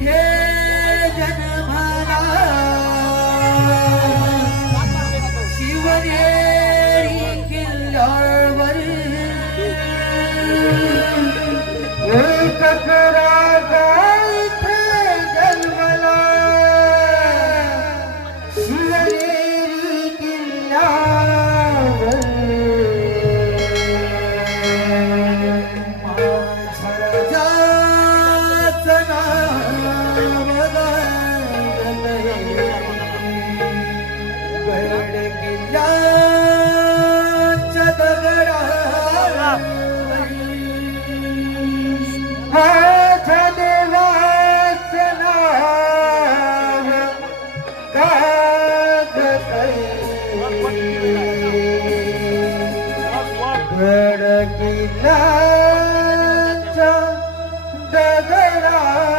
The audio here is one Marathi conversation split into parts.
तिथे जन्मला शिवनेरी किल्ल्यावर एक राजा इथे जन्मला शिवनेरी किल्ल्यावर माझ्या राजाचं नाव गाजलंय गड किल्ल्याच्या दगडावरी माझ्या देवाचं नाव गाजलंय गड किल्ल्याच्या दगडावर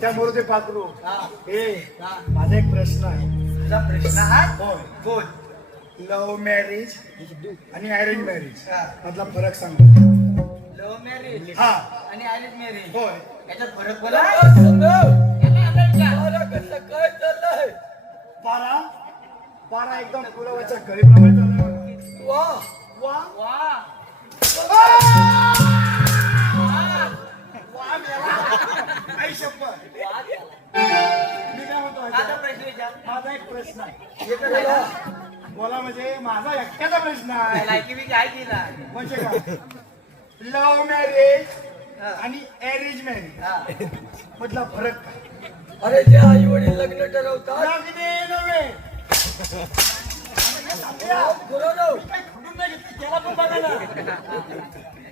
त्यामुळे ते पाकरू हा. माझा एक प्रश्न आहे. तुझा प्रश्न हा होय. बोल. लव्ह मॅरेज आणि अरेंज मॅरेज हा. मधला फरक सांगा. लव्ह मॅरेज हा. आणि अरेंज मॅरेज होय. याच्यात फरक बोला. काय चाललंय? पारा पारा एकदम गुलाबाच्या गळीप्रमाणे चाललाय. वा वा वा वा मेला. आई शपथ. मी काय म्हणतो आता ऐका. प्रश्न विचार. माझा एक प्रश्न आहे. येतं काय का? बोला म्हणजे माझा एकट्याचा प्रश्न आहे. लायकी बी काय केला म्हणजे काय लव्ह मॅरेज हा. आणि अरेंज मॅरेज हा. मधला फरक काय? अरे जे आई वडील लग्न ठरवतात लग्ने नव्हे. गुरु काही खडून नाही घेतली, त्याला पण बघा ना.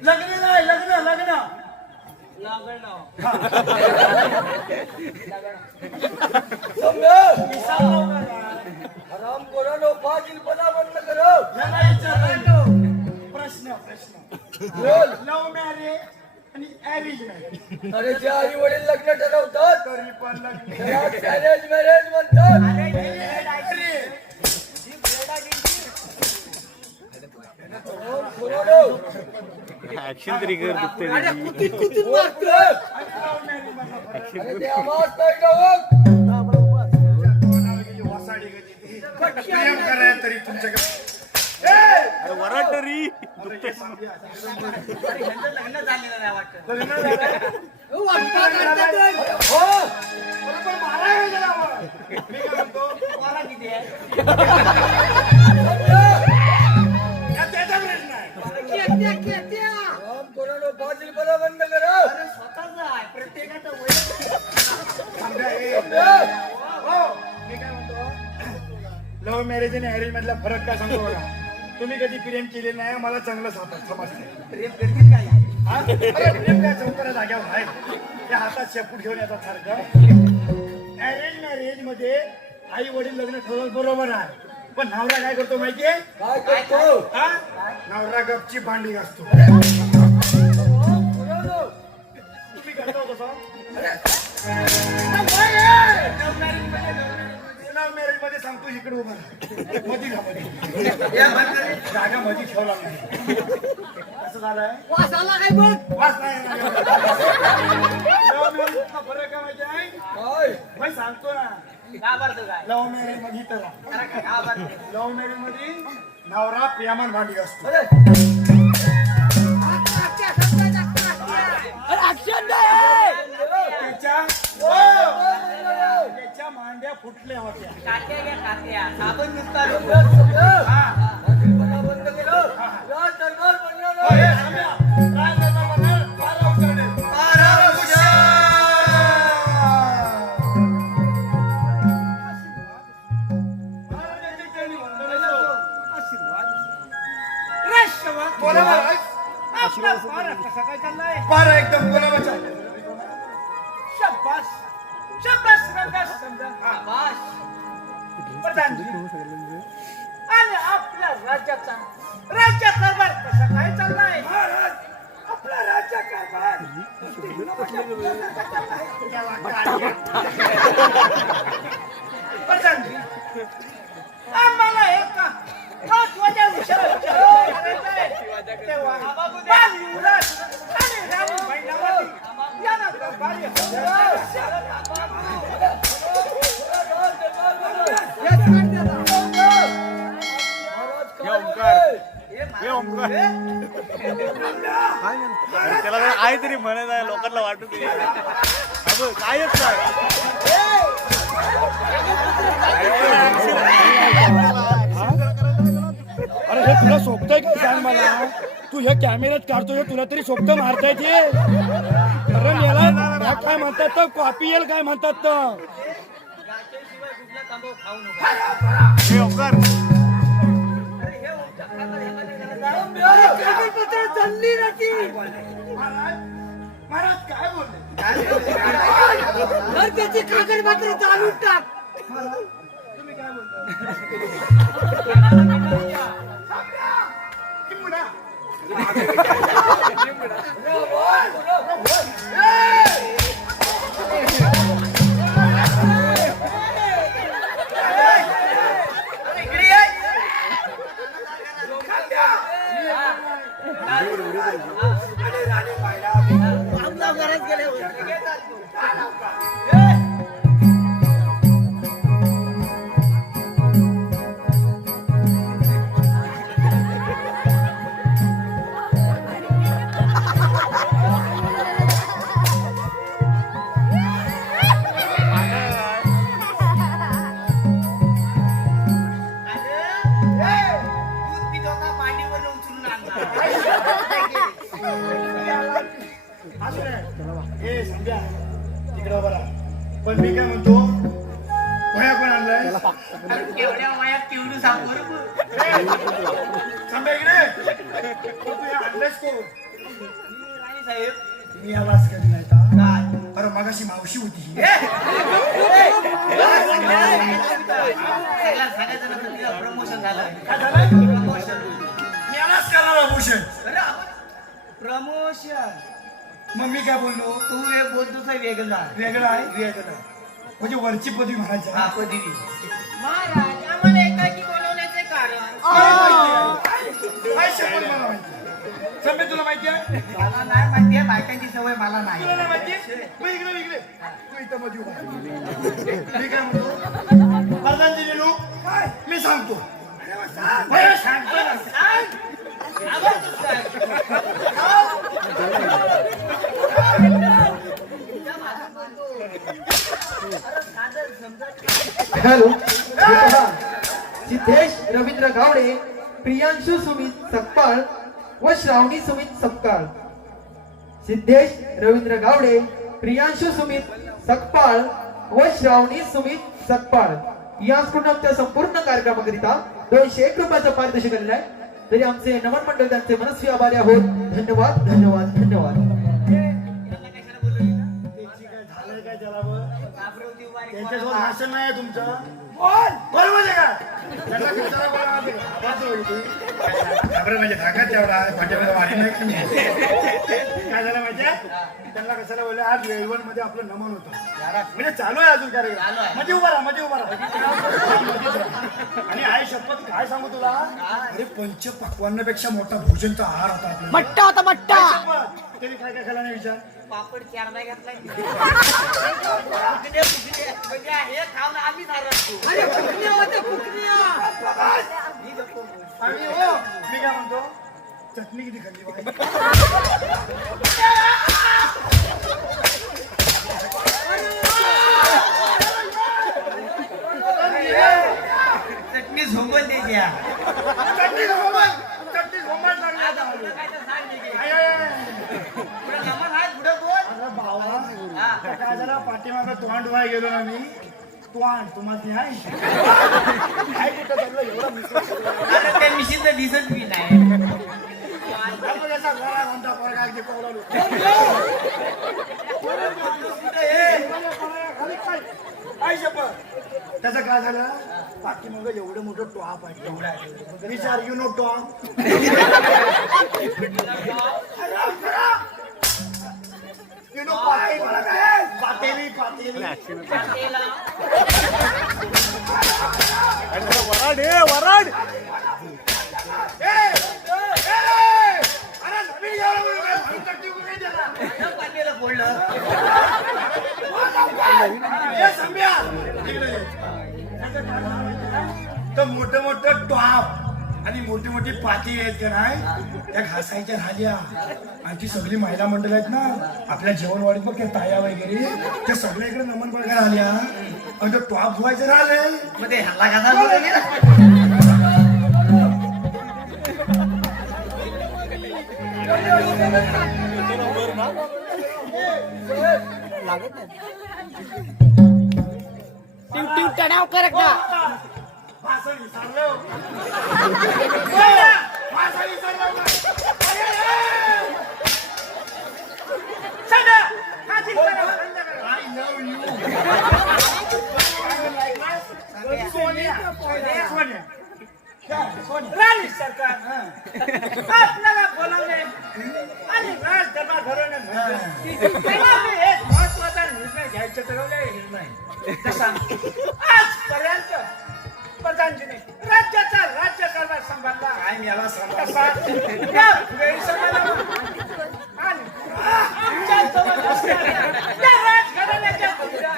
लग्न नाही लग्न लग्न हराम कोरानो फाजीलपणा बंद करो. याला विचारलं. प्रश्न बोल. लव्ह मॅरेज आणि अरेंज मॅरेज अरे जे आई वडील लग्न ठरवतात तरी पण लग्न मॅरेज मॅरेज म्हणतात. गुरु ऍक्शन तरी कर दुखते अरे कुतीत मारतोय. अरे ते आवाज नाही का बघ. वासाडी प्रेम करायला तरी तुमच्याकडे अरे वराट तरी दुखते. ह्यांचं लग्न झालेलं नाही वाटतं. लग्न झालं. वाटतं करतात. हो बरोबर मारायला गेला आपण. मी काय म्हणतो पोरा किती आहे? त्याचा प्रश्न आहे. हराम कोरानो फाजीलपणा बंद करो. अरे स्वतःच आहे प्रत्येकाचं वैयक्तिक. समजा हे. हो मी काय म्हणतो लव्ह मॅरेज आणि अरेंज मधला फरक काय सांगतो बघा. तुम्ही कधी प्रेम केले नाही मला चांगलं समजते. प्रेम करतील काय हा? अरे प्रेम काय चौकारा जाग्यावर आहे. त्या हातात शेपूट घेऊन येतात सारखं. अरेंज मॅरेज मध्ये आई वडील लग्न ठरवलं बरोबर आहे, पण नवरा काय करतो माहितीये? काय करतो? हा? नवरा गपची भांडी असतो. गुरु तुम्ही करता हो तसं? लव्ह मॅरेज मध्ये सांगतो इकडे उभा राहा. मधी घा मध्ये. जागा मधी ठेवला नाही. कसं झालंय? वास आला काय बघ. वास नाही येणार. लव्ह मॅरेजचा फरक काय माहिती आहे? काय मी सांगतो ना. घाबरतो काय लव्ह मॅरेज मध्ये तर खरं काय घाबरतो. लव्ह मॅरेज मध्ये नवरा प्रेमान भांडी असतो. अरे ऍक्शन दे. त्याच्या त्याच्या मांड्या फुटल्या होत्या. काट्या घ्या काट्या साबण नुसता फाजीलपणा बंद करो. या दरबार बनणार हो, हे सम्या. काय करणार म्हणणार? पारा उचलणे. महाराजांच्या चरणी वंदन असो. बोला महाराज. आपला पारा कसा काय चाललाय? पारा एकदम गुलाबाचा. शाबास. शाबास रंगास समजा. शाबास. प्रधानजी. आणि आपल्या राज्याचा कारभार कसा काय चाललाय महाराज आपला राज्य कारभार प्रधानजी. आम्हाला एका महत्वाच्या विषयावर चर्चा करायची आहे. तेव्हा बाल युवराज आणि राणी महिनावती यांना कारभारी हे ओंकार अरे त्याला जरा आहे तरी म्हणत आहे लोकांना वाटत नाही. अबे, कायच काय अरे हे तुला सोबतंय का सांग मला. तू हे कॅमेऱ्यात काढतोय तुला तरी सोबत मारता येते. अरे याला काय म्हणतात तर कॉपी येईल काय म्हणतात तर. शिवाय कुठला तांबू खाऊ नका. हे ओंकार अरे हे ओंकार चालली राहती. महाराज काय बोलले? तर त्याची कागदपत्र चालून टाक. तुम्ही काय बोलता? किंबुडा. म्हणतो वया कोण आणलाय अरे एवढ्या वयात केवढू सांग बरोबर सांगा इकडे तू हे आणलंयस कोण राणी साहेब मी आवाज कधी नाही का काय अरे मगाशी मावशी होती सांगायचं ना तुझं प्रमोशन झालं काय झालं प्रमोशन मी आलाच करणार भूषण प्रमोशन मग मी काय बोललो तू एक बोलतोच वेगळा वेगळं आहे वेगळं म्हणजे वरची पदवी म्हणायची हा कधी महाराज आम्हाला एकाकी बोलवण्याचे कारण काय शपथ मला माहिती संपे तुला माहिती आहे मला नाही माहिती आहे बायकांची सवय मला नाही तुला नाही माहिती मग इकडे इकडे तू इथं मध्ये उभा आहे. मी काय म्हणतो प्रधानजी नेनू काय मी सांगतो बरं, सांगतो ना. हॅलो सिद्धेश रवींद्र गावडे, प्रियांशु सुमित सकपाळ व श्रावणी सुमित सकपाळ. सिद्धेश रवींद्र गावडे, प्रियांशु सुमित सकपाळ व श्रावणी सुमित सकपाळ यांकडून आमच्या संपूर्ण कार्यक्रमाकरिता 201 रुपयाचा पारितोषिक आलेला आहे. तरी आमचे नमन मंडळ त्यांचे मनस्वी आभारी आहोत. धन्यवाद धन्यवाद धन्यवाद. त्याची काय झालंय काय त्याला बरं? त्यांच्यासोबत भाषण नाही आहे तुमचं बोल म्हणजे काय त्याला कशाला बोलावं लागते? आवाज होईल ती. घाबरत म्हणजे धाकात तेवढा आहे, पाठीमागे वारी नाही की नाही. काय झालं माहितीये त्यांना कशाला बोलले आज वेळवण मध्ये आपलं नमन होतं म्हणजे चालू आहे अजून कार्यक्रम मध्ये उभा राहा मध्ये उभा राहा. आणि आई शपथ काय सांगू तुला अरे पंच पक्वान्नापेक्षा मोठा भोजनचा आहार होता आपला मट्टा होता मट्टा. आई शपथ. त्यांनी काय काय खाल्ला नाही विचार पापड 4 नाही घातलाय म्हणजे हे खाऊन आम्ही नाराज अरे फुकण्या होत्या फुकण्या. आणि हो मी काय म्हणतो चटणी किती खाल्ली बाई? चटणी झोंबून द्यायच्या चटणी झोंबट लागली आता आता. पुढं काय तर सांग दे की. I, I, I. पुढं नमन आहे पुढं बोल अरे भावा काय झालं पाठीमागं तोंड व्हाय गेलो ना मी तोंड तुम्हाला आहे काय कुठं चाललं एवढं मिसळ अरे त्या मिशीन तर दिसत मी नाही त्याचं काय झालं बाकी मग एवढं मोठं टॉप आहे एवढं विचार you know top you know पातेली पातेली वराड हे वराड अरे नवीन घ्यायला पाण्याला फोडलं तर मोठं मोठं टॉप आणि मोठी मोठी पाती आहेत का नाही त्या घासायच्या राहिल्या आणि ती सगळी महिला मंडळ आहेत ना आपल्या जेवणवाडीत बघ त्या ताया वगैरे त्या सगळ्या इकडे नमन बघायला आल्या आणि तो टॉप धुवायचं राहिलंय मग ते ह्याला कसा बोलला गेला टिव टिव टणाव कर एकदा. भाषण विसरलो भाषण विसरलो I love you. Sonia Sonia राणी सरकार आपल्याला बोलावले आणि राज दरबार भरवणे एक महत्वाचा निर्णय घ्यायचा ठरवले निर्णय जसा आजपर्यंत प्रधानजीने राज्याचा राज्यकारभार सांभाळला काय याला सांगा तसा या वेळी सांभाळला आणि आमच्या जवळ असणाऱ्या त्या राजघराण्याच्या मुलीला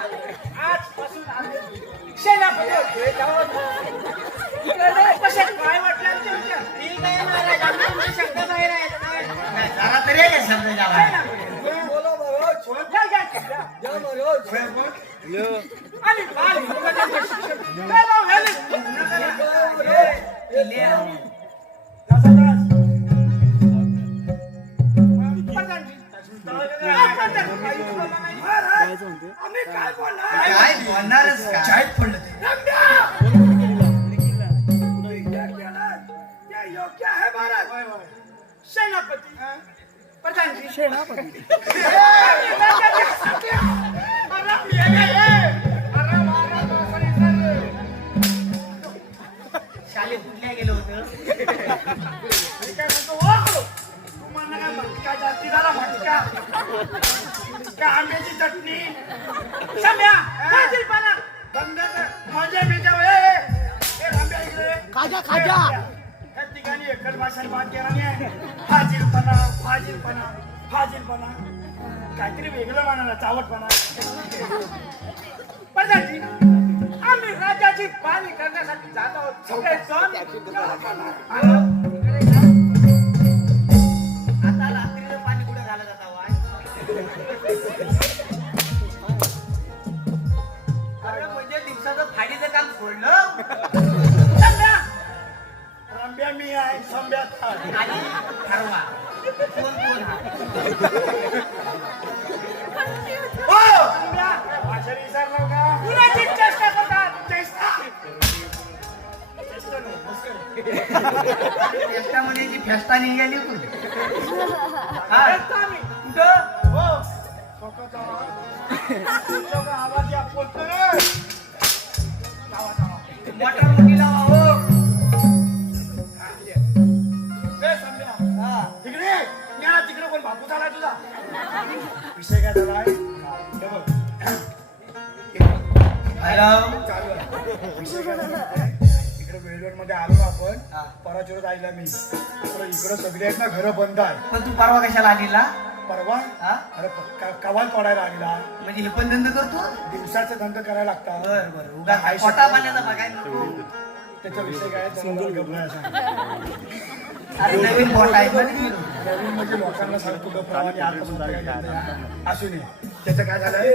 आजपासून आम्ही सेनापती भेट आहोत कसे काय वाटलं आमच्या विचार ठीक आहे महाराज आमच्या शब्द बाहेर आहे जरा तरी आहे का शब्द आणि बाल मुलांचे शिक्षण महाराज आम्ही काय बोलणार काय बोलणारच का शाळेत पडलं ते क्या केलं? क्या योग्य आहे महाराज सेनापती प्रधानजी सेनापती शाळेत कुठल्या गेलो होतं आंब्याची चटणी सम्या फाजीलपणा खाजा खाजा त्या ठिकाणी एकच भाषेत बात केला नाही फाजीलपणा फाजीलपणा फाजीलपणा काहीतरी वेगळं म्हणाला चावटपणा प्रधानजी आम्ही राज्याची पाहणी करण्यासाठी जात आहोत सगळे जण आता रात्रीचं पाणी कुठे घालत जाता वाय अरे म्हणजे दिवसाचं फाडीचं काम सोडलं सम्या रंब्या मी आहे संब्या आणि ठरवा कोण कोण हा सम्या भाषा विसरलो का कुणाची चेष्टा करतात फेस्टा म्हणायची फेस्टा निघाली तू आम्ही कुठं हो स्वतःचा तुमचा आवाज या बोलतो रे जावा जावा मोटर मोठी लावा हो ए संब्या तिकडे मी आज तिकडे कोण बापू झाला तुझा विषय काय झालाय हे बघ हॅलो चालू आहे विषय काय झालाय इकडे वेळवेळ मध्ये आलो ना आपण पराचुरत आईला मी इकडं सगळे आहेत ना घरं बंद आहे पण तू परवा कशाला आलीला परवा हा अरे कवाल तोडायला आलेला म्हणजे हे पण धंदा करतो दिवसाचा धंदा करायला लागतात बर बर उगा पोटा पाण्याचा बघाय नको त्याचा विषय काय आहे, त्याला गप नाही सांग. अरे नवीन पोटा आहे पण नवीन म्हणजे लोकांना सांगतो गप्रावाने आतापासून काय करता असू नये त्याचं काय झालंय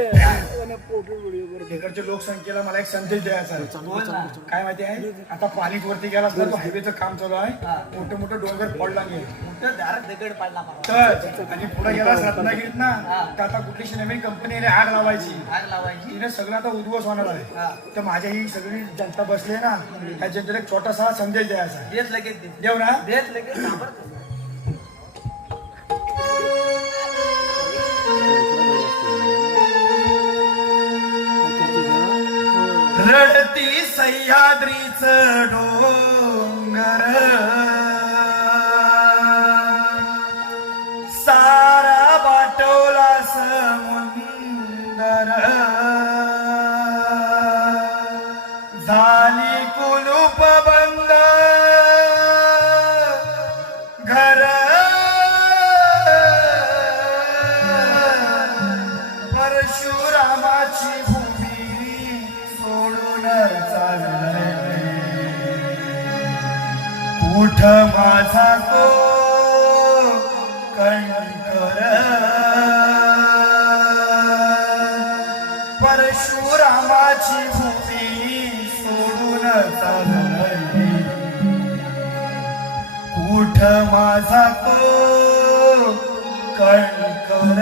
इकडच्या लोकसंख्येला मला एक संदेश द्यायचा आहे. बोल ना काय माहिती आहे आता पाणीच वरती गेला असता तो हायवेचं काम चालू आहे मोठे मोठे डोंगर पडला नाही कुठं दारात दगड पडला परवा तर आणि पुढे गेला रत्नागिरीत ना तर आता कुठलीशी नवीन कंपनीने आग लावायची आग लावायची तिने सगळं आता उद्ध्वस्त होणार आहे तर माझ्या ही सगळी जनता बसली आहे ना त्या जनतेला एक छोटासा संदेश द्यायचा आहे. देत लगेच दे देव ना देत लगेच घाबरतो रडती सह्याद्रीच डोंगर सारा वाटवला समुंदर झाली कुलूप बंद घर परशुरामाची भूमी सोडून चालले उठ माझा तो कणकर परशुरामाची भूमी सोडून चालले उठ माझा तो कणकर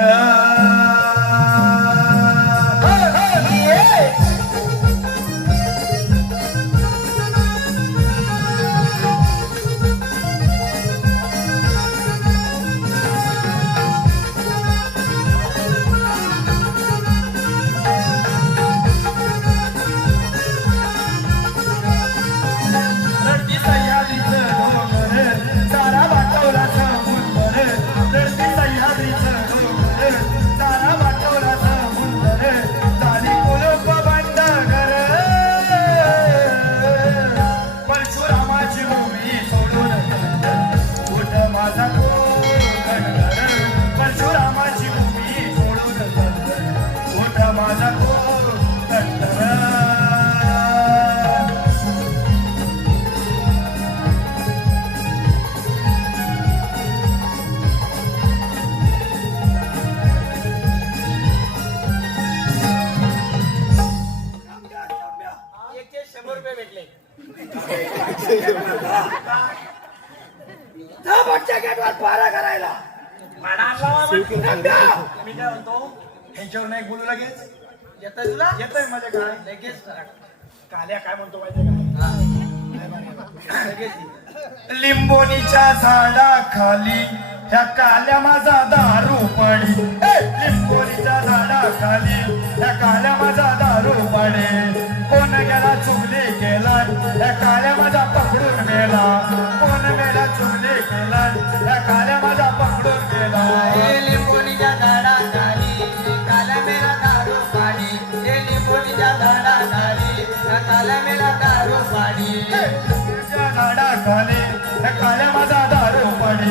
ह्यांच्यावर नाही बोलू लगेच येतं तुला येतंय माझ्या काय लगेच करा. काल्या काय म्हणतो माहितीये का हा. लगेच ये. लिंबोनीच्या झाडाखाली ह्या काल्या माझा दारू पडी लिंबोनीच्या झाडाखाली ह्या काल्या माझा दारू पडे कोण गेला चुगली केला ह्या काल्या माझा पकडून गेला कोण गेला चुगली केला ह्या काल्या माझा पकडून गेला ए लिंबोनीच्या झाडाखाली काला मेला दारू पाडी ए लिंबोनीच्या झाडाखाली काला मेला दारू पाडी लिंबोनीच्या झाडाखाली ह्या काल्या माझा दारू पडी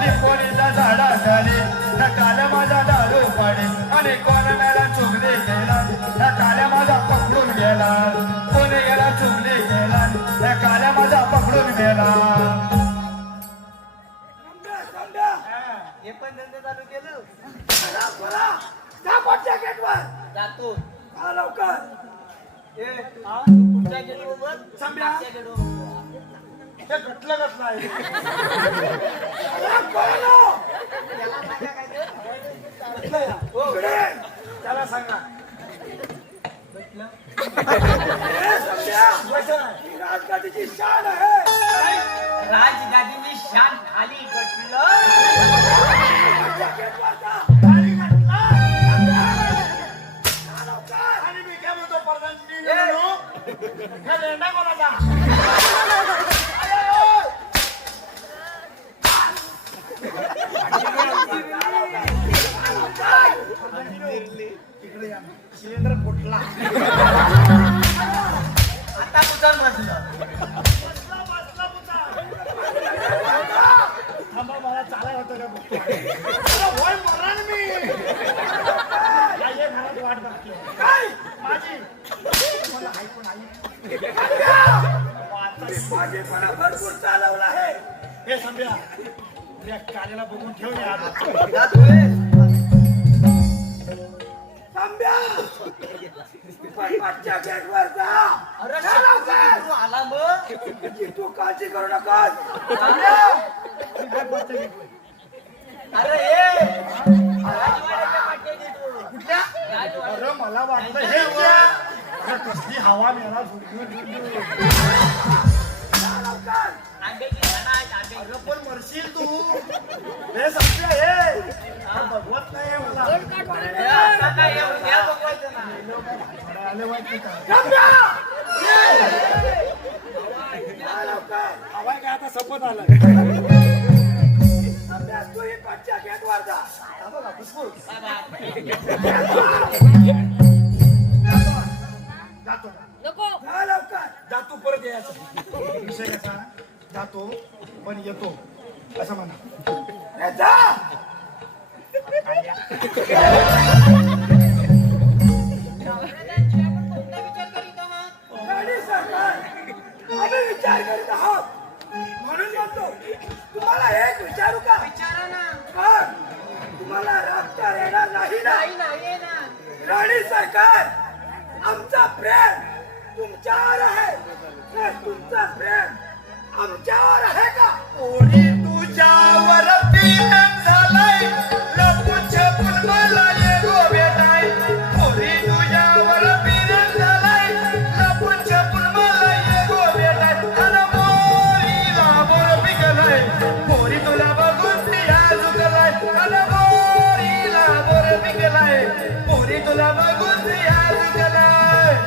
लिंबोनीच्या झाडाखाली ह्या काल्या माझा दारू पडी आणि कोण मेला चुगली केला ह्या काल्या माझा पकडून गेला कोण गेला चुगली केला ह्या काल्या माझा पकडून गेला हे पण धंदे चालू केलं जातो लवकर ए पुढच्या गेटवर बघ संभ्या. मागच्या गेटवर. हे घटलं कसलं आहे त्याला सांगा काय ते? घटलं या. हो. इकडे. त्याला सांगा राजगादीची शान आहे राजगादीची शान खाली गटलं आणि मी काय म्हणतो प्रधानजी हे लेंडा कोणाचा इकडे या सिलेंडर फुटला आता उचल बसलं थांबा मला चालायला होतं का बघतो होय मरण मी आई घरात वाट बघते काय माझी मला आई पण आई माझेपणा भरपूर चालवला आहे हे संभ्या या कार्याला बघून ठेव यार संभ्या पाठच्या गेटवर जा अरे तू आला मग तू काळजी करू नकोस अरे ए राजवाड्याच्या पाठी गेटवर. कुठल्या राजवाड्या अरे मला वाटलं हे क्या? अरे कसली हवा मेला आंब्याची झाडं आहेत, आंब्याची. अरे पण मरशील तू हे संपलं हे बघवत नाही मला ए, आता काय एवढं घ्या बघवायचं ना. आले माहिती का हवा काय आता सपत आलं तू ही पाठच्या गेटवर जा बघा फुसफुस जातो नको जा लवकर जातो परत यायचं विषय कसा जातो पण येतो असं म्हणा ए, जा गाडी सरकार आम्ही विचार करीत आहोत म्हणून म्हणतो तुम्हाला एक विचारू का विचारा ना. हा? तुम्हाला राबता येणार नाही ना नाही ना. राणी सरकार आमचा प्रेम तुमच्यावर आहे तर तुमचा प्रेम आमच्यावर आहे का कोणी तुझ्यावर प्रेम झालाय लपून छपून मला ये गो बेटाय कोणी तुझ्यावर प्रेम झालाय लपून छपून मला ये गो बेटाय अरे मोरीला बोर पिकलाय पोरी तुला बघून सिया झुकलाय अरे मोरीला बोर पिकलाय पोरी तुला बघून सिया झुकलाय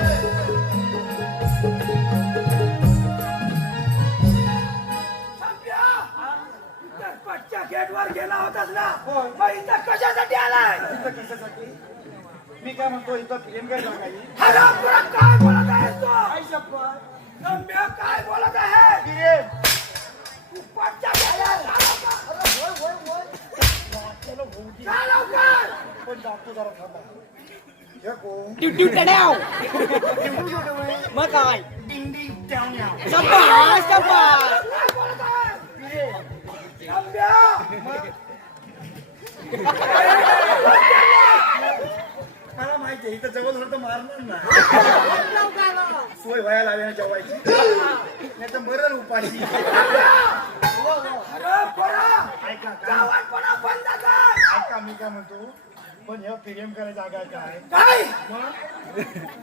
पटच्या गेटवर गेला होतास ना मग इथं कशासाठी आलाय कशासाठी मी काय म्हणतो इथं प्रेम काय लागायची काय बोलत आहेस तू काय शपथ रम्या काय बोलत आहे प्रेम तू पटच्या पण जातो जरा थांबा हे कोण ड्यू टड्याव मग काय डिंग डिंग ट्याव शाबास शाबास काय बोलत आहे प्रेम रम्या मला माहिती आहे इथं जवळ झालं तर मारणार ना सोय व्हायला लावे ना जेवायची नाही तर मरण उपाशी ऐका मी काय म्हणतो पण ह्या प्रेम करायची जागा काय काय मग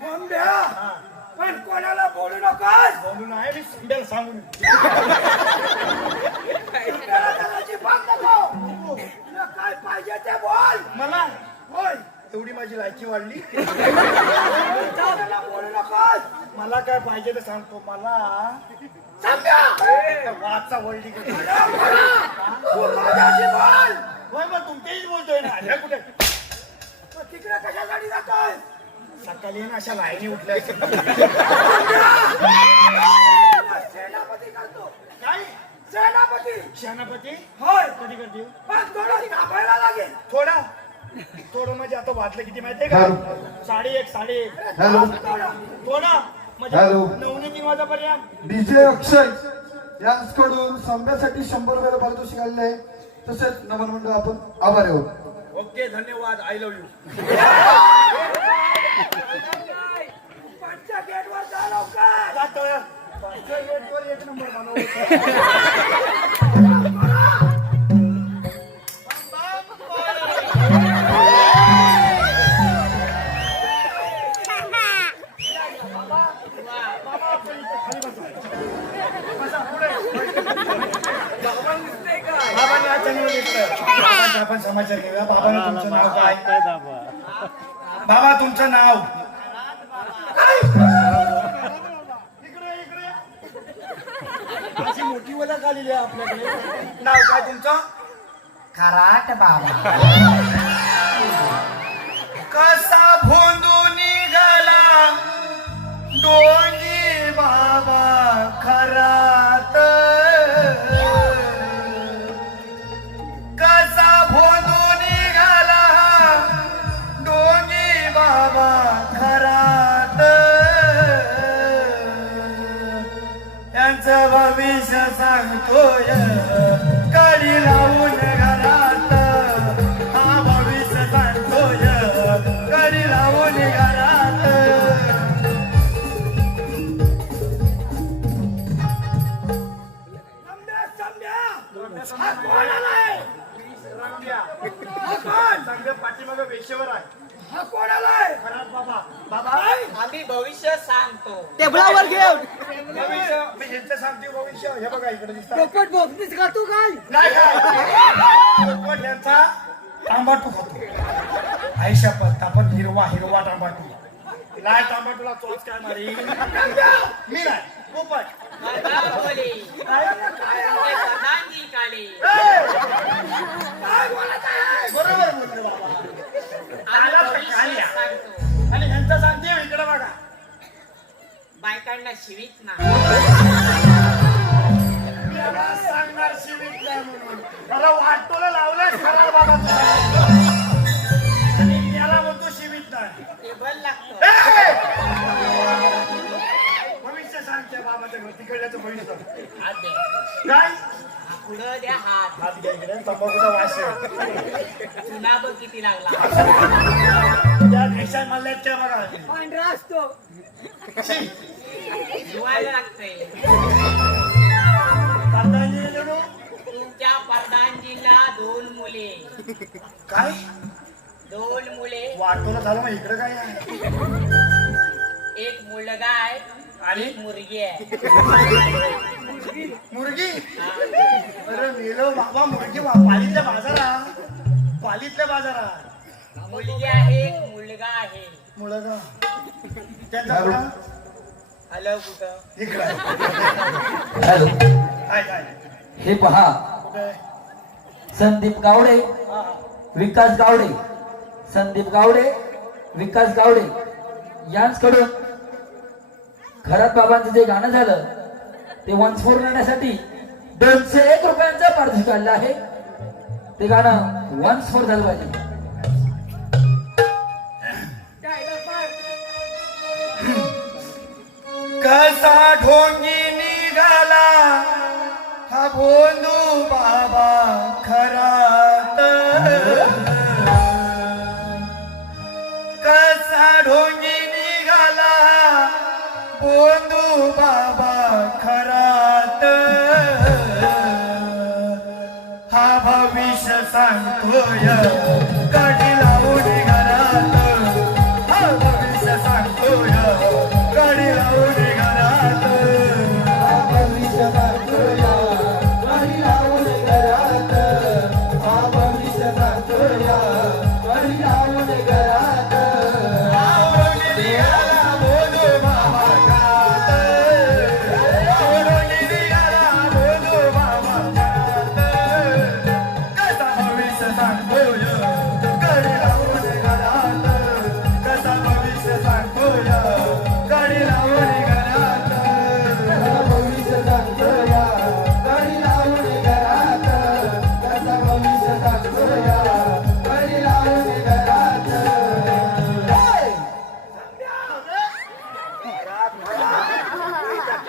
बोंब्या पण कोणाला बोलू नकोस बोलून आहे मी संध्याला सांगून त्याला त्याची बात नको तुला काय पाहिजे ते बोल मला होय एवढी माझी लायकी वाढली त्याला बोलू नकोस मला काय पाहिजे ते सांगतो मला सांगा वाचा वळली तू माझ्याशी बोल होय मग तुमच्याशीच बोलतोय ना ह्या कुठे मग तिकडे कशासाठी जातोय सकाळी ना अशा लाईनी उठल्या सेनापती करतो काय सेनापती सेनापती होय कधी करते पण थोडं थांबायला लागेल थोडा थोडं म्हणजे आता वाटलं किती माहितीये का साडे एक हॅलो थोडा म्हणजे हॅलो. 9 वाजेपर्यंत डीजे अक्षय यांच्याकडून संभ्यासाठी 100 रुपयाला पारितोषिक आलेले आहे. तसेच नमन मंडळ आपण आभारी आहोत. ओके धन्यवाद आय लव्ह यू पंचा गेटवर जा लवकर जातोय पंचा गेटवर 1 नंबर बनवतो बाबांना चॅनलवर येतोय. आपण समाचार घेऊया. बाबांना तुमचं नाव काय बाबा तुमचं नाव इकडे अशी मोठी ओळख आलेली आहे आपल्याकडे नाव काय तुमचं खराट बाबा कसा भोंदू निघाला डोंगी बाबा खरात कसा भोंदू निघाला डोंगी बाबा खरात यांचं भविष्य सांगतोय कडी लावून घरात हा भविष्य सांगतोय कडी लावून घरात हा कोण आलाय पाठीमाग वेशेवर आहे हा कोण आलाय खरात बाबा बाबा आम्ही भविष्य सांगतो टेबलावर घेऊन भविष्य मी ह्यांचं सांगते भविष्य हे बघा इकडे दिसतात पोपट बोकनीच का तू काय नाही काय पण यांचा तांबाटू खातो आयुष्यात आपण हिरवा तांबाटू लाल तांबाटूला चोच काय मारी मी नाही पोपट बरोबर बोलतो बाबा आणि ह्यांचं सांगते इकडे बघा बायकांना शिवीत ना याला सांगणार शिवीत नाही म्हणून त्याला वाटोला लावलंय खरा बाबा आणि त्याला म्हणतो शिवीत नाही टेबल लागतो भविष्य सांगते बाबाच्या घर तिकडल्याचं भविष्य हात दे काय पुढं द्या हात हात घ्या इकडे तंबाखूचा वास आहे चुना बघ किती लागला त्या देशात मल्ल्याच्या बघा पांढरा असतो धुवायला लागतंय कांदाजी जणू तुमच्या प्रधानजीला 2 मुले काय 2 मुले वाटोला झालं मग इकडे काय आहे एक मुलगा आहे आणि एक मुलगी आहे मुर्गी अरे मेलो बाबा मुर्गी पालीतल्या बाजारात मुलगी आहे एक मुलगा आहे मुलगा त्यांचा मुलगा हॅलो कुठं इकडे आहे. हॅलो काय काय हे पहा कुठे संदीप गावडे विकास गावडे संदीप गावडे विकास गावडे यांच्याकडून खरात बाबांचं जे गाणं झालं ते वन्स फोर करण्यासाठी 201 रुपयांचं पारितोषिक काढलं आहे. ते गाणं वन्स फोर झालं पाहिजे. कसा ढोंगी निघाला हा भोंदू बाबा खरात कसा ढोंगी निघाला भोंदू बाबा खरात हा भविष्य सांगतोय कडी लावून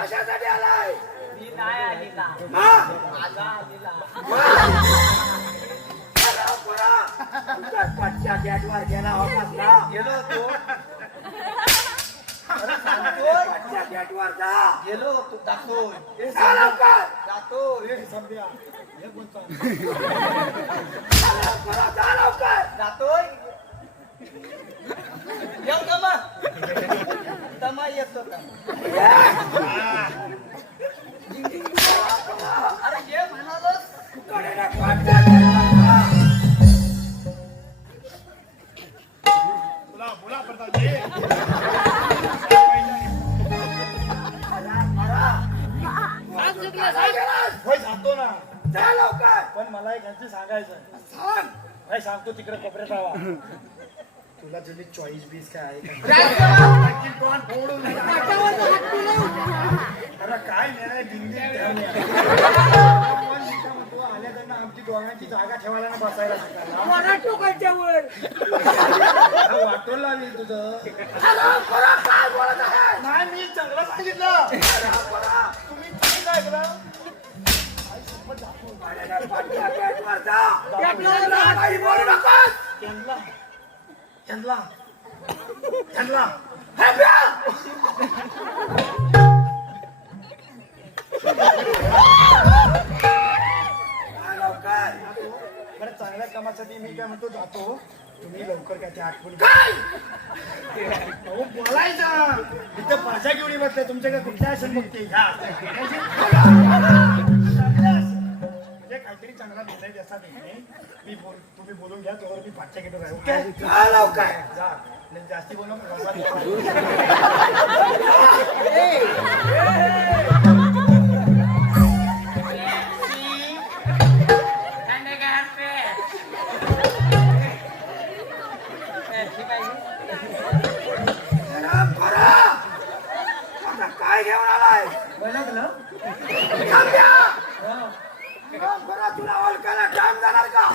कशासाठी आलाय? मी नाही आलेला हा? माझा आलेला तुमच्या पाठच्या गॅटवर गेला वापसला. गेलो होतो पाठच्या गॅटवर जा. गेलो होतो जातोय जा लवकर. जातोय जा लवकर. जातोय येऊ तमा तमा येतो का अरे ये म्हणालच कडेला पाठच्या गॅटवर जा. होय जातो ना, जा लवकर. पण मला एक यांची सांगायचं सांग. काय सांगतो तिकडे कोपऱ्यात राहा. तुला तुझी चॉईस बीस काय आहे का? नक्की कोण फोडून अरे काय नाही दिंडी आल्या त्यांना आमची दोघांची जागा ठेवायला ना बसायला वाटून लागेल तुझं. काय बोलत आहे? नाही मी चांगलं सांगितलं. तुम्ही चुकीचं ऐकलं. पाठच्या गॅटवर जा. काही बोलू नकोस. त्यांना हे प्या. जा लवकर. बरं चांगल्या कामासाठी मी काय म्हणतो जातो. तुम्ही लवकर काय ते आठवण काय? अहो बोलायचं. इथं भाषा घेऊन बसले तुमच्याकडे कुठल्या असेल मग ते घ्या. म्हणजे काहीतरी चांगला निर्णय द्यायचा नाही. तुम्ही बोलून घ्या तोवर मी पाठच्या घेतो काय ओके. जा लवकर. जा नाही जास्ती बोलू नका. थंडगार पेप्सी पाहिजे. आराम करा. आता काय घेऊन आलाय? थांब्या. आराम करा. तुला ओळखायला टाइम जाणार का?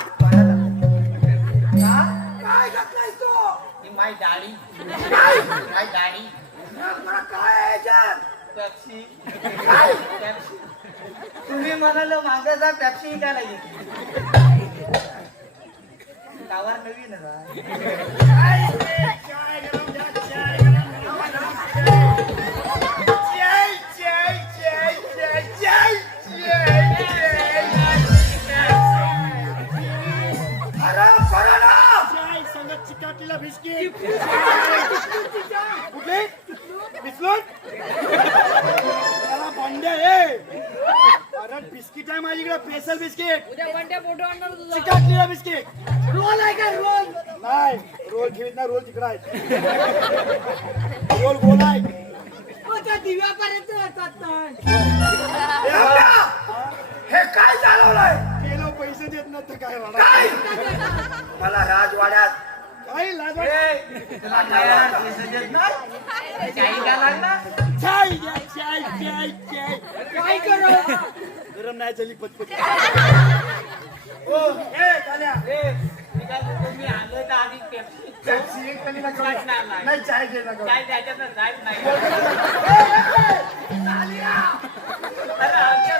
काय घातलायस तू? ही माय दाढी काय? माय दाढी आराम करा. काय आहे याच्यात? पेप्सी काय? पेप्सी तुम्ही म्हणाल मागे जा टॅक्सी विकायला येते गावात नवीन आहे काय? चाय गरम द्या. चाय गरम चाय चाय चाय चाय चाय आराम करा ना. चाय संगत चिकाटीला बिस्किट. कुठे बिस्कुट त्याला भांड्या आहे. अरे बिस्किट आहे माझ्याकडे स्पेशल बिस्किट. चिकाटलेला बिस्किट. रोल आहे का रोल नाही रोल ठेवीत ना. रोल तिकडे आहे. रोल गोल आहे. दिव्यापर्यंत येतात हे आपल्या. हे काय चालवलंय? केलं पैसे देत नाही तर काय राहणार. काय? मला राजवाड्यात काही लाज तुला काय पैसे देत नाही काही का लागला चाय घ्या. चाय चाय चाय काय करू गरम नाही झाली पटपट. ओ ए झाल्या. मी काय म्हणतो, मी आलो तर आधी पेप्सी पेप्सी एक तरी नका. वाटणार नाही. नाही चाय घे नका. काय त्याच्यातच जायच नाही. झाल्या. अरे आमच्या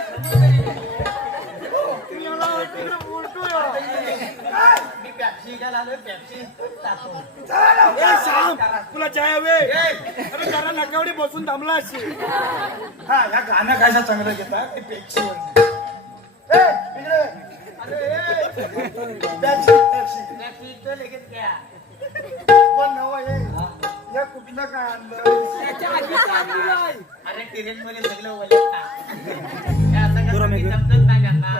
समोर काय? मी पेप्सी घ्यायला आलोय. पेप्सी टाकतो. चला लवकर. ए, श्याम, तुला चाय हवे. अरे जरा नकावडी बसून थांबला असेल. हा या गाणं कायसा चांगलं घेता ते पेप्सी वर. इकडे पेप्सी पेप्सी पेप्सी तो लगेच घ्या. पण नव हे या कुठलं काय आणलं. अरे ट्रेन मध्ये सगळं ओलं खा. हे असं कसं मी समजत नाही त्यांना.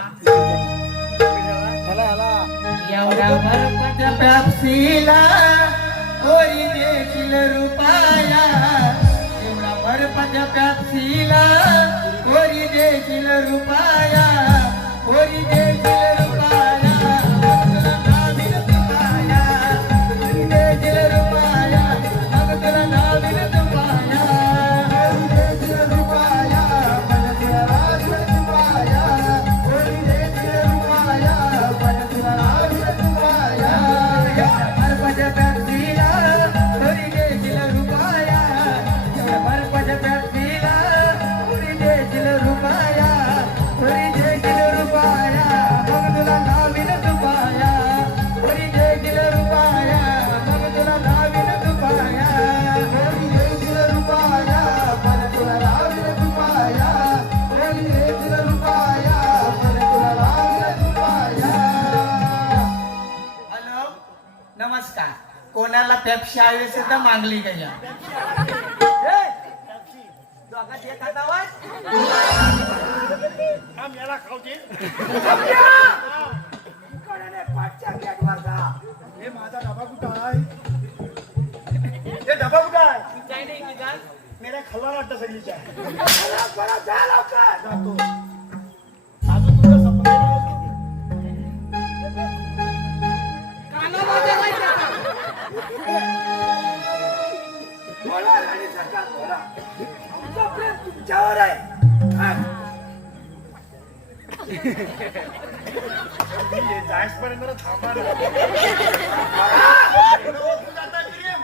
एवढा बर्फाच्या पेप्सीला कोरी देशील रुपया. एवढा बर्फाच्या पेप्सीला कोरी देशील रुपया. कोरी देशील रुपया. तुला नावील तुपाया. कोरी देशील रुपया. मग तुला नावील तुपाया. कोरी देशील रुपया. मग तुला नावील तुपाया. कोरी देशील रुपया. मग तुला नावील तुपाया. बर्फाच्या पेप्सीला कोरी देशील रुपया. एवढा बर्फाच्या पेप्सीला कोरी पेप्सी आवे सुद्धा मागली का या दोघात एक हातावर आम याला खाऊ दे. कडे पाठच्या गेटवर जा. हे माझा डबा कुठं आहे? हे डबा कुठं आहे? काय नाही की काय मेरा खाल्ला वाटतं सगळीच्या. बरं, जा लवकर. जातो. अजून तुझं संपलं नाही अजून? बोला राणी सरकार बोला. आमचं प्रेम तुमच्यावर आहे. हा. हे जायसपर्यंत जरा थांबा ना. तुझं आता प्रेम.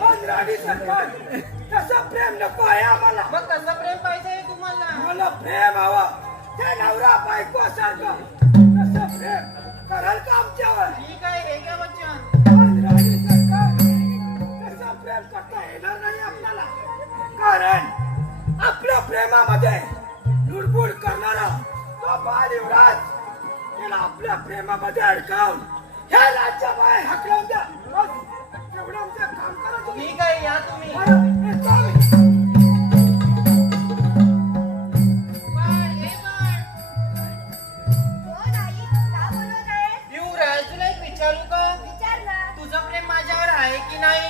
पण राणी सरकार तसं प्रेम नको आहे आम्हाला. मग कसं प्रेम पाहिजे तुम्हाला मला प्रेम हवं. ते नवरा बायको सारखं तसं प्रेम कराल का आमच्यावर? ठीक आहे हे घ्या वचन पण राणी सरकार तसं प्रेम करता येणार नाही आपल्याला. कारण आपल्या प्रेमामध्ये लुडबुड करणारा तो बाल युवराज त्याला आपल्या प्रेमामध्ये अडकावून ह्या राज्याबाहेर हाकलून द्या. बस, तेवढं आमचं काम करा तुम्ही. ठीक आहे या तुम्ही बरं, येतो आम्ही. युवराज तुला एक विचारू का तुझं प्रेम माझ्यावर आहे की नाही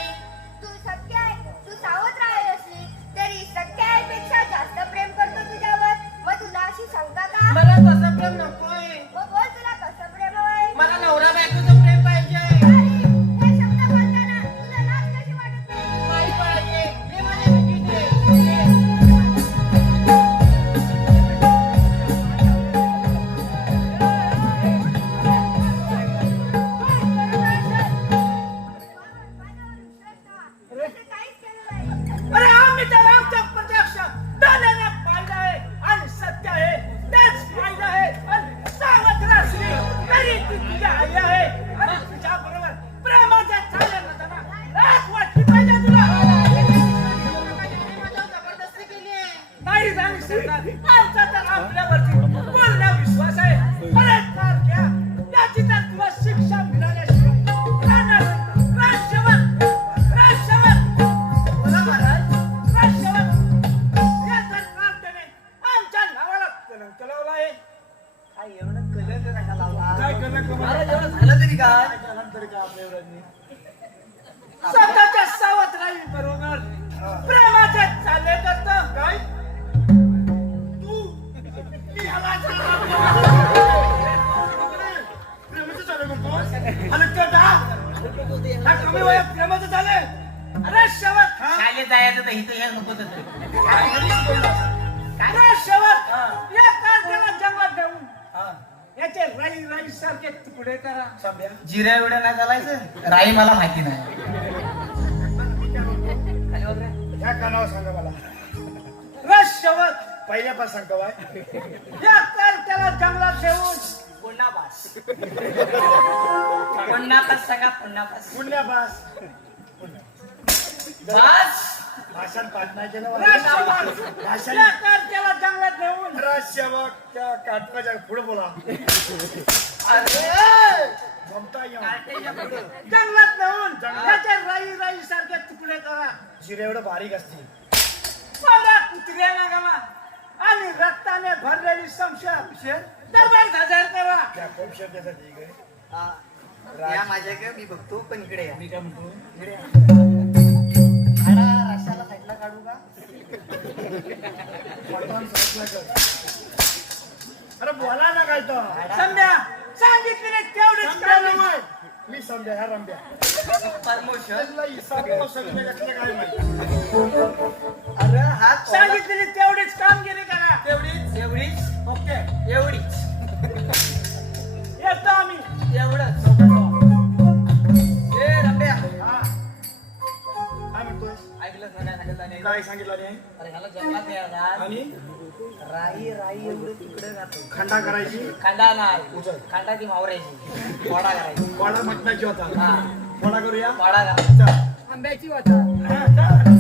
तू सख्य आहे. तू सावध राहायला असली तरी सख्य आईपेक्षा जास्त प्रेम करतो तुझ्यावर. मग तुला अशी शंका का? मला तसं प्रेम नकोय मग बोल तुला कसं प्रेम हवंय? मला नवरा बायकोचं प्रेम पाहिजे अरे, हे शब्द बोलताना तुला लाज कशी वाटत नाही? नाही पाहिजे हे मला भेटी दे असं काहीच केलं नाही. अरे आम्ही तर आमच्या प्रत्यक्ष डोळ्याने पाहिलं आहे आणि सत्य आहे तेच पाहिलं आहे. आणि सावध राहशील तरी ती तुझ्या आई आहे आणि तुझ्या बरोबर प्रेमाच्या चालेल ना. रात वाटली पाहिजे तुला. माझ्यावर जबरदस्ती केली आहे नाही राणी सरकार आमचा तर आपल्यावरती पूर्ण विश्वास आहे. अरे कार घ्या याची तर तुला शिक्षा मिळाल्याशिवाय राहणार नाही. राजसेवक राजसेवक बोला महाराज. राजसेवक या सरकारने आमच्या नावाला कलंक लावला आहे. काय एवढं कलंक कशा लावला काय करणं का मला? एवढं झालं तरी काय काय केलं तरी का आपल्या एवढ्यांनी? स्वतःच्या सावध राही बरोबर प्रेमाचे चाले करतो. काय तू मी ह्याला प्रेमाचं चालू करतो. आणि तो डाग हा कमी वयात प्रेमाचं झाले. अरे शेवट शाळेत जायचं तर इथं या नको तसं अरे शेवट या कारखान्याला जंगलात घेऊन याचे राई राई सारखे तुकडे करा. साम्या. जिरा एवढं नाही चालायचं राई मला माहिती नाही ह्या कानावर सांगा मला. रस शेवट पहिल्यापासून सांगा बाय. या कारखान्याला जंगलात घेऊन पुन्हा पास सांगा पुन्हा पास पुण्यापास. बस भाषण पाठ नाही केलं रस मला. शेवट भाषण या कारखान्याला जंगलात घेऊन राजसेवक त्या काटकाच्या पुढे बोला. जमता येऊन जंगलात नेऊन त्याचे राई राई सारखे तुकडे करा. जिरे एवढं बारीक असते. मला कुत्र्याला गमा आणि रक्ताने भरलेली संशय दरबार हजर करा. त्या खूप शब्दासाठी ठीक आहे. या माझ्याकडे मी बघतो पण इकडे या मी काय म्हणतो? रशाला साईडला काढू का पटकन साईडला कर. अरे बोला ना काय तर. संध्या सांगितलेले तेवढेच काम आहे. मी समजा ह्या रंब्या. परमोशन त्याला हिसाब सगळे कसलं काय माहिती. अरे हा सांगितलेली तेवढीच कामगिरी करा. एवढीच ओके एवढीच येतो आम्ही. एवढंच ए रंब्या काय म्हणतोय? ऐकलंच ना काय सांगितलं नाही काय सांगितलं नाही? अरे ह्याला जंगलात न्यायला आणि राई एवढं तिकडे जातो खंडा करायची. खांडा नाही उचल. खांडा ती मावरायची वाडा करायची वाडा मटणाची होता. हा वाडा करूया. वाडा करायचा चल. आंब्याची वाटा हा, चल.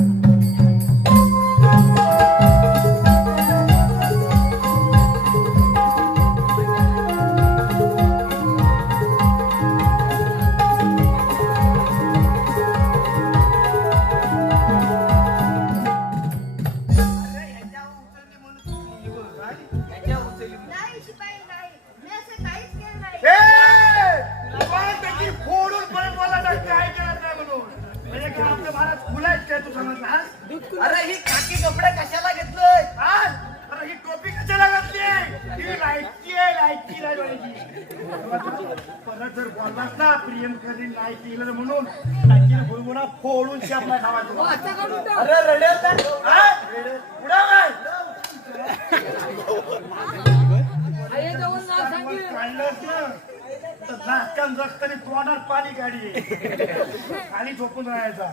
त्याच्यावर उचलली. नाही शिपाई नाही, मी असं काहीच केलं नाही. पण त्याची फोडून परत मला सांग काय केलं नाही म्हणून. म्हणजे काय आपलं भारत खुला आहे काय तू समजलास? अरे ही खाकी कपडे कशाला घेतलोय? हा? अरे ही टोपी कशाला घातली आहे? ही लायकी आहे, लायकी राजवाड्याची. परत जर बोललास ना प्रियम कधी नाही केलं म्हणून लायकीला भुलगुणा फोडून शापला खावायचं. अरे रडेल तर. हा? उडा काय? काढलंस ना तर नाकान जगताना तोंडात पाणी काढी आणि झोपून राहायचा.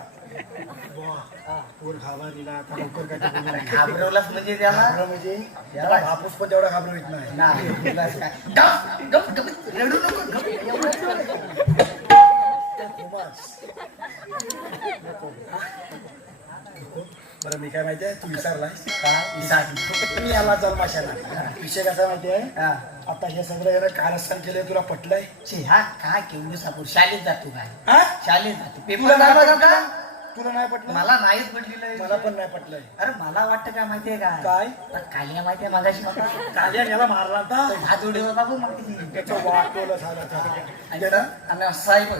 पोर खावा दिला आता लवकर काय ते बोलू नका. घाबरवलास म्हणजे त्याला. घाबरं म्हणजे त्याला हापूस पण तेवढा घाबरवित नाही. नाही तुलाच काय. गप, गप, गप, रडू नको, गप. बरं मी काय माहितीये तू विचारलास का? विचार. मी याला जन्माशाला विषय कसा माहितीये हा. आता हे सगळं यानं कारस्थान केलंय तुला पटलंय? छे, हा काय केवढं सापूर शाळेत जातो काय? हा? शाळेत जातो. तुला पेपर नाही नाही पटलं? बघा. तुला नाही पटलं? मला नाहीच पडलेलं मला पण नाही पटलंय. अरे मला वाटतं काय माहितीये का? काय? तर कालिया माहितीये मगाशी मला. काल्या याला मारला होता हात उडे होता बघ मग तिची. त्याचं वाटोलं झालं आणि असं आहे बघ.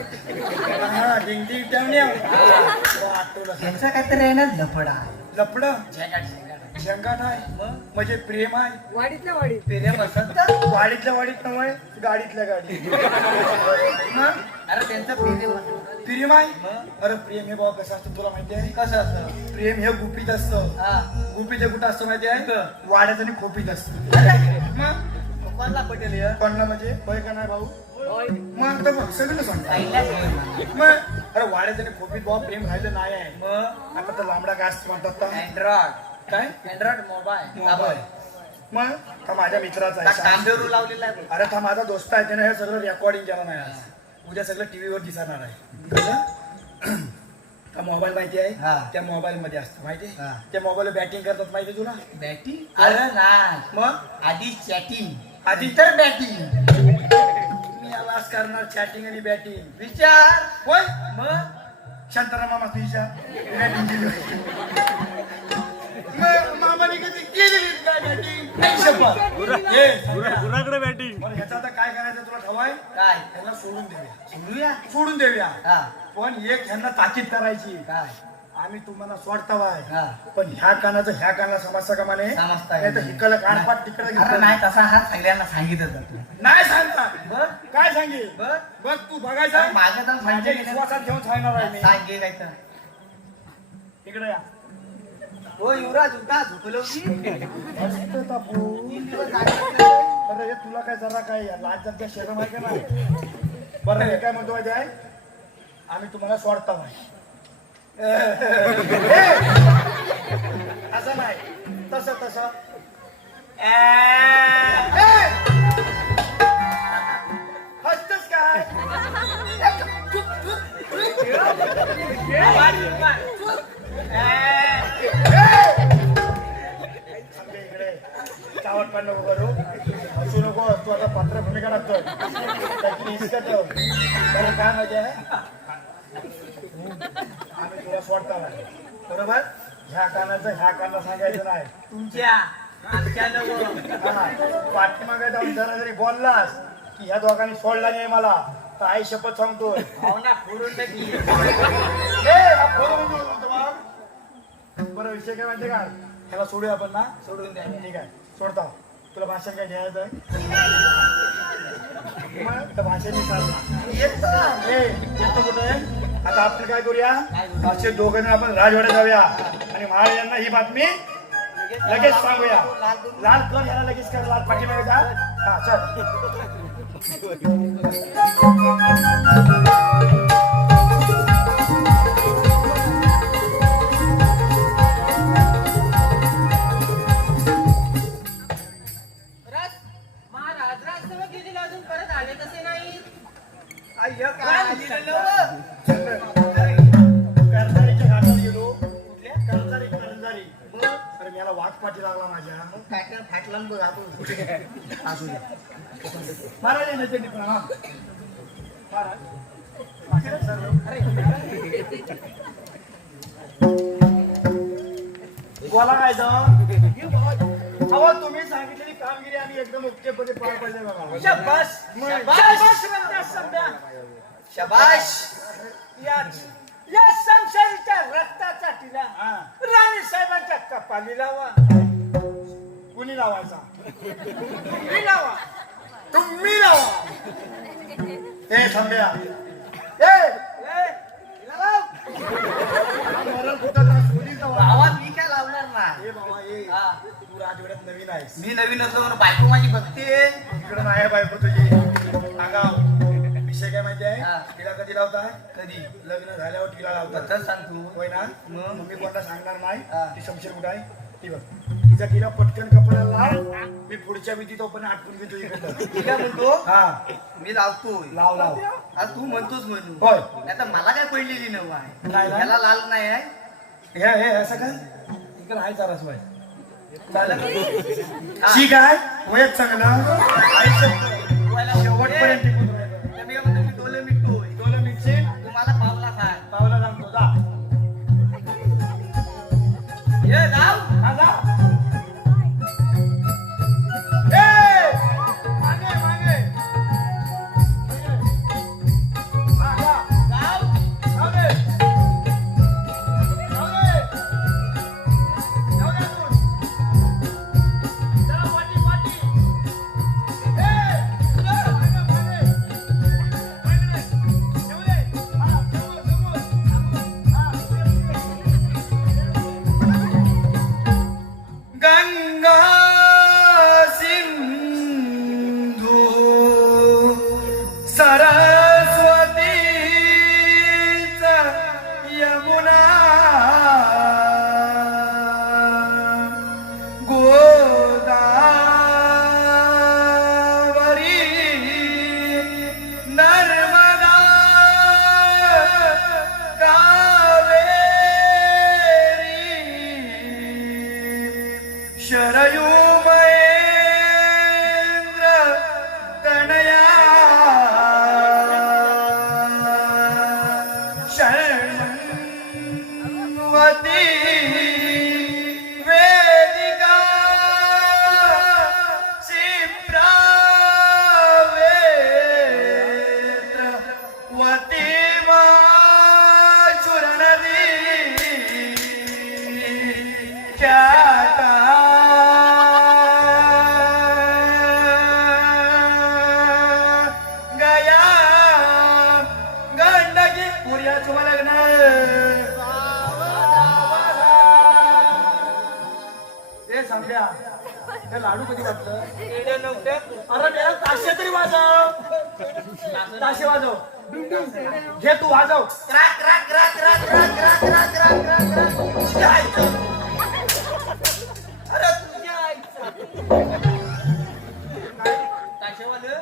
हा डिंगी टवण्या वाटोलं झालं. त्यांचं काहीतरी आहे ना लफडा. लपडं झेंगाट, झेंगाट. शंका नाही मग म्हणजे प्रेम आहे. प्रेम असत. वाडीतल्या वाडीत नव्हे गाडीतल्या गाडी. अरे त्यांचं प्रेम असतं. प्रेम आहे. मग? अरे प्रेम हे बाबा कसं असतं तुला माहिती आहे? कसं असतं? प्रेम हे गुपित असतं. हा. गुपित हे कुठं असतं माहिती आहे? वाड्यात आणि खोपीत असतं. मग कोणाला पटेल हे? कोणला म्हणजे होय का नाही भाऊ? मग तर मग सगळं सांगतो. आईला प्रेम आहे. मग अरे वाड्यात आणि खोपीत बाबा प्रेम राहिलं नाही आहे. मग आता तर लांबडा काय असतं म्हणतात तर. अँड्रॉइड. काय अँड्रॉइड मोबाईल. मोबाईल. मग हा माझ्या मित्राचा आहे. कांदेरू लावलेला आहे बघ. अरे हा माझा दोस्त आहे त्याने हे सगळं रेकॉर्डिंग केलं नाही आज. उद्या सगळं टीव्हीवर दिसणार आहे. कसं? हा मोबाईल माहिती आहे? हा. त्या मोबाईल मध्ये असतं माहिती आहे? हा. त्या मोबाईल बॅटिंग करतात माहिती आहे तुला? बॅटिंग? अरे नाही. मग आधी चॅटिंग. आधी तर बॅटिंग. मी यालाच करणार चॅटिंग आणि बॅटिंग. विचार. होय मग शांताराम मामा तुझ्या बॅटिंग केली होती. मग मामाने कधी केलेली काय बॅटिंग? नाही शपथ. ये. गुराकडे बॅटिंग. बरं ह्याचं आता काय करायचं तुला ठवाय? काय? ह्याला सोडून देऊया. समजूया. सोडून देऊया. हा. पण एक ह्यांना ताकीद करायची. काय? आम्ही तुम्हाला सोडतावाय हा. पण ह्या कानाचं ह्या कानाला समजता का माने? समजता नाही तर हिकडं कानपाट तिकडे अरे घेतलं नाही तसा हा सगळ्यांना सांगितलं जातो. नाही सांगता. बघ. काय सांगेल? बघ. बघ तू बघायचा माझं तर माझ्या सांगितलं. विश्वासात घेऊन सांगणार आहे मी. सांगे काय तर. इकडे या. हो युवराज उठा झोपलो की. मस्त तापू. अरे हे तुला काय जरा काय लाज जगच्या शरम आहे का नाही? बरं हे काय म्हणतो माहिती आहे? आम्ही तुम्हाला सोडतावाय. असं नाही तसं तसं हसतोस काय? आमच्या इकडे चावट पण नको करू. हसू नको. तू आता पात्र भूमिका टाकतोय. त्याची हिसका ठेव. बरं काय मजा आहे? आम्ही तुला सोडता नाही बरोबर. ह्या कानाचं ह्या कानाला सांगायचं नाही. तुमच्या आमच्या नको. पाठीमागे जाऊन जरा जरी बोललास की ह्या दोघांनी सोडला नाही मला तर आई शपथ सांगतोय. भावना फोडून टाकली. बरं विषय काय माहितीये का? ह्याला सोडूया आपण ना. सोडून द्या. ठीक आहे सोडता. तुला भाषण काय घ्यायचं आहे? मग त्या भाषेने चालणार. येतो कुठे? आता आपण काय करूया? असे दोघं जण आपण राजवाड्यात जाऊया आणि महाराजांना ही बातमी लगेच सांगूया. लाल कर याला लगेच कर. लाल पाठीमागे जा. हा चल. महाराज राजसभा गेलेला अजून परत आले कसे नाही? कर्जारीच्या घाटावर गेलो. कुठल्या? कर्जारी. अरे मला वाघ पाठी लागला माझ्या. फॅक्टर फाटला बघ आपण. असू द्या. महाराज येण्याचे प्रणाम. महाराज बोला काय जाऊ अहो तुम्ही सांगितलेली कामगिरी आम्ही एकदम ओकेपणे पार पाडले बघा. शाबास शाबास म्हणतात समजा. शबाश. या संसारीच्या रक्ताचा टिला हा. राणी साहेबांच्या कपाली लावा. कुणी लावायचा? तुम्ही लावा. तुम्ही लावा. ए थांब्या. ए मरण कुठं ना सोडीचा वाला. आवाज मी काय लावणार ना. ए बाबा ए हा. तू राजवाड्यात नवीन आहेस. मी नवीन असलो म्हणून बायको माझी बघते. इकडं नाही आहे बायको तुझी. आगाव विषय काय माहिती आहे? हा. तिला कधी लावताय? कधी लग्न झाल्यावर तिला लावतात. बद्दल सांगतो. होय ना? मग? मम्मी कोणाला सांगणार नाही. हा. ती शमशेर कुठं आहे? ती बघ. तिचा तिला पटकन कपड्याला लाव. मी पुढच्या विधीत पण आटपून घेतो इकडं. मी काय म्हणतो हा मी लावतोय. लाव लाव. आज तू म्हणतोस म्हणून. होय. नाही तर मला काय पडलेली नव आहे. नाही ना? त्याला लाल नाही आहे. हे असं काय? इकडं आहे चारस बाय. चालेल. हा. ठीक आहे. वयच चांगलं. आयुष्य शेवटपर्यंत टिकून राहिलं. तर मी काय म्हणतो मी डोले मिटतोय. डोलं मिरची तुम्हाला पावला सांग. पावला सांगतो जा. ये जाऊ. हा, जा. ए! मागे, मागे. हा, जा. जाऊ. मागे. मागे. जाऊ दे तू. जरा पाठी, पाठी. ए! मागे, मागे. मागे. जाऊ दे. हा, समोर, समोर. हा, गंगा सिंधू सरस्वती यमुना गोदावरी नर्मदा कावेरी शरयू महेंद्र तनया शर्मवती वेदिका क्षिप्रावेत्रवती चूर्णदी ख्याता गया गंडकी पुर्या तुम्हाला लग्न हे सांगल्या हे लाडू कधी वाटलं येडे नव्हते. अरे त्याला ताशे तरी वाजव ताशे वाजव घे तू वाजव क्राक क्राक क्राक क्राक क्राक क्राक क्राक क्राक क्राक क्राक. तुझ्या आईचं. अरे तुझ्या आईचं. ताशेवालं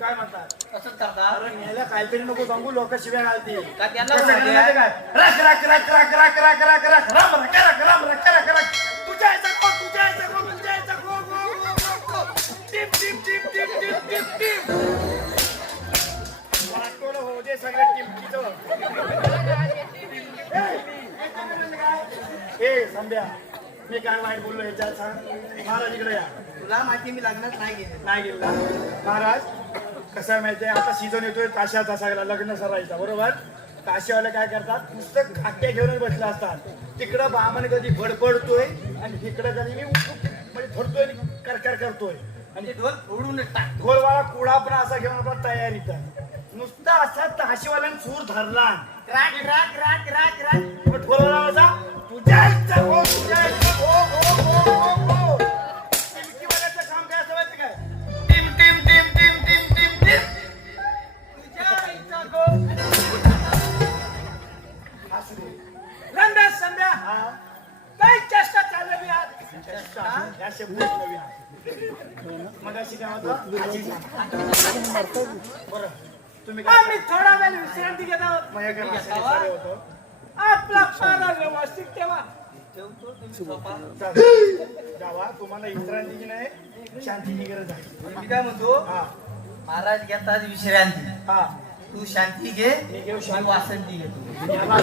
काय म्हणतात असंच करतात. अरे न्यायला काहीतरी नको सांगू लोक शिव्या घालतील का त्यांना कसं माहिती घालायचं आहे? काय रख रख रख रख रख रख रख रख राम रख रख राम रख रख रख तुझ्या याचा कोण तुझ्या याचा कोण तुझ्या याचा गो गो गो गो टिप टिप टिप टिप टिप टिप टिप वाटोळं हो दे सगळं टिपकीचं ए संध्या मी काय वाईट बोललो याच्यात सांग महाराज इकडे या तुला माहिती मी लग्नात नाही गेले. नाही गेला महाराज कसं आहे माहितीये आता सीझन येतोय ताशाचा सगळा लग्न सरायचा बरोबर ताशेवाले काय करतात नुसतं खाट्या घेऊनच बसले असतात तिकडं बामण कधी फडफडतोय आणि इकडं कधी मी म्हणजे धरतोय आणि करकर करतोय म्हणजे ढोल फोडूनच टाक. ढोलवाला कुडा पण असा घेऊन आपला तयारीत नुसता असा ताशेवाल्यानं सूर धरला क्राक क्राक क्राक क्राक क्राक. मग ढोलवाला असा तुझ्या इच्छा हो तुझ्या इच्छा हो हो हो हो हो टिमकीवाल्याचं काम काय असं माहिती काय टिम टिम टिम टिम टिम टिम टिम तुझ्या इच्छा हो असू दे रंगा संध्या हा काय चेष्टा चालली आज. चेष्टा या शब्दात नवीन आहे. मग अशी काय होतं बरं तुम्ही काय आम्ही थोडा वेळ विश्रांती घेत आहोत. माझ्याकडे मासे सारे होतं आपला पारा व्यवस्थित ठेवा. जावा तुम्हाला विश्रांतीची नाही शांतीची गरज आहे मी काय म्हणतो हा महाराज घेतात विश्रांती. हा तू शांती घे मी घेऊ मी शांती. वासंती घेतो. याला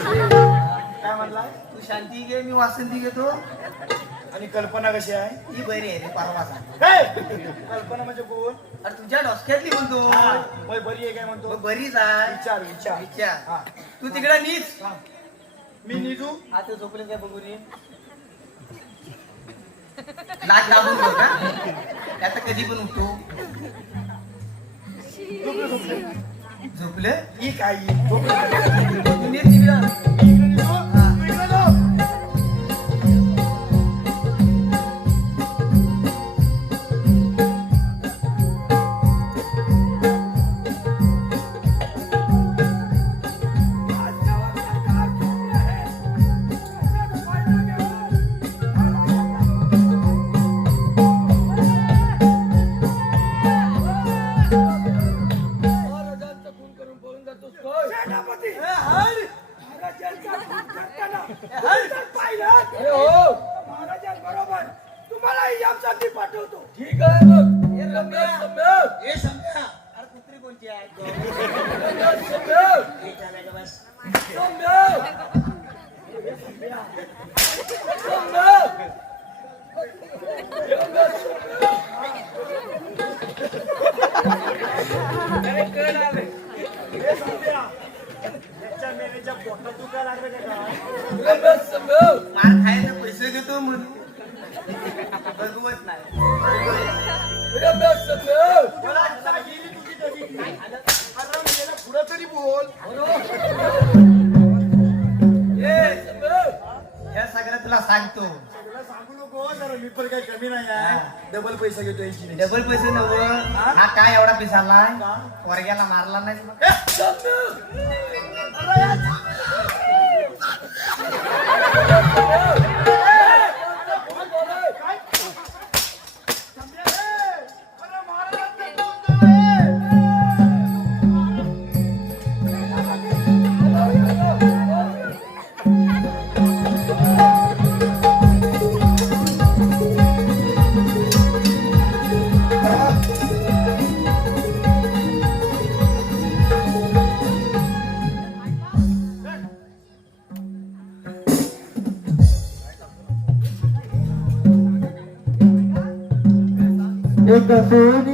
काय म्हणला तू शांती घे मी वासंती घेतो. आणि कल्पना कशी आहे? ही बरी आहे रे परवाचा. हे! कल्पना म्हणजे कोण? अरे तुझ्या डोसक्यातली म्हणतो. हा, होय, बरी आहे काय म्हणतो? मग बरीच आहे. विचार विचार. विचार. हा. तू तिकडे नीच. हा. मी निघू? आता झोपले काय बघू रे. नाक दाबून ठेव का? आता कधी पण उठतो. झोपलं झोपलं. झोपलं? ही काय? झोपलं. तू नीट तिकडं. मी इकडे निघू? तू इकडे झोप. महाराजांचा खून करून पळून जातोस काय? सेनापती ए, हट! महाराजांचा खून करताना जर पाहिलं अरे हो महाराजांबरोबर तुम्हालाही आमच्यासाठी पाठवतो. ठीक आहे मग सम्या, सम्या, ए सम्या. अरे कुत्री कोणती आहे? सम्या, ए, चालाय का बस. सम्या. सम्या. हे संध्या. त्याच्या मेलेच्या पोटात दुखायला लागलं का? सम्या, सम्या. मार खायला पैसे देतो म्हणून बघवत नाही. सम्या, सम्या. मला आता गेली तुझी कधी? अरे मेला पुढं तरी बोल. ए, सम्या. या सगळं तुला सांगतो. तुला सांगू नको जरा मी पण काही कमी नाही आहे. डबल पैसा घेतो याची नाही. डबल पैसे नव्हतं. हा काय एवढा पिसाला पोरग्याला मारला नाही मग. अरे महाराजांचा दूध आहे. एक सोनी